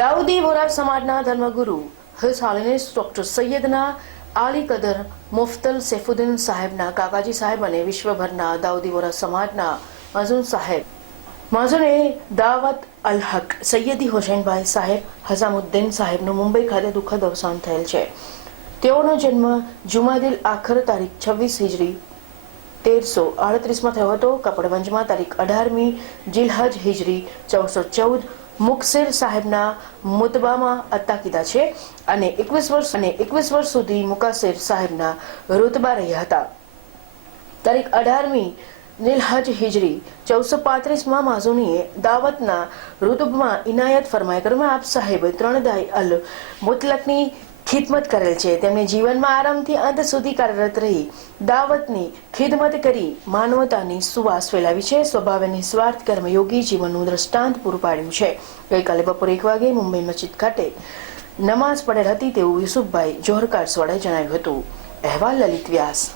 દાઉદી વોરા સમાજના ધર્મગુરુ હસાલિનેસ ડોક્ટર સૈયદના આલી કદર, મુફતલ સૈફુદ્દીન સાહેબના કાકાજી સાહેબ અને વિશ્વભરના દાઉદી વોરા સમાજના મઝુન સાહેબ. માઝુને દાવત અલ હક સૈયદી હુસૈનભાઈ સાહેબ, હઝામુદ્દીન સાહેબનું મુંબઈ ખાતે દુઃખદ અવસાન થયેલ છે. તેઓનો જન્મ જુમાદિલ આખર તારીખ છવ્વીસ હિજરી તેરસો આડત્રીસમાં થયો હતો. કપડવંજમાં તારીખ અઢારમી જિલહજ હિજરી ચૌદસો ચૌદ મુકસેર સાહેબના મુતબામાં અત્તાકીદા છે અને એકવીસ વર્ષ અને એકવીસ વર્ષ સુધી મુકાસેર સાહેબના રુતબા રહ્યા હતા. તારીખ અઢારમી નિલહજ હિજરી ચૌદસો પાંત્રીસમાં માઝુનીએ દાવતના રુતુબમાં ઇનાયત ફરમાય. કરવામાં આપ સાહેબ ત્રણ દાય અલ મુતલકની ખિદમત કરેલ છે. તેમણે જીવનમાં આરામથી અંત સુધી કાર્યરત રહી, દાવતની ખિદમત કરી, માનવતાની સુવાસ ફેલાવી છે. સ્વભાવે નિસ્વાર્થ કર્મયોગી જીવનનું દ્રષ્ટાંત પૂરું પાડ્યું છે. ગઈકાલે બપોરે એક વાગે મુંબઈ મસ્જિદ ખાતે નમાઝ પડેલ હતી તેવું યુસુફભાઈ જોહરકાર કારસવાડાએ જણાવ્યું હતું. અહેવાલ લલિત વ્યાસ.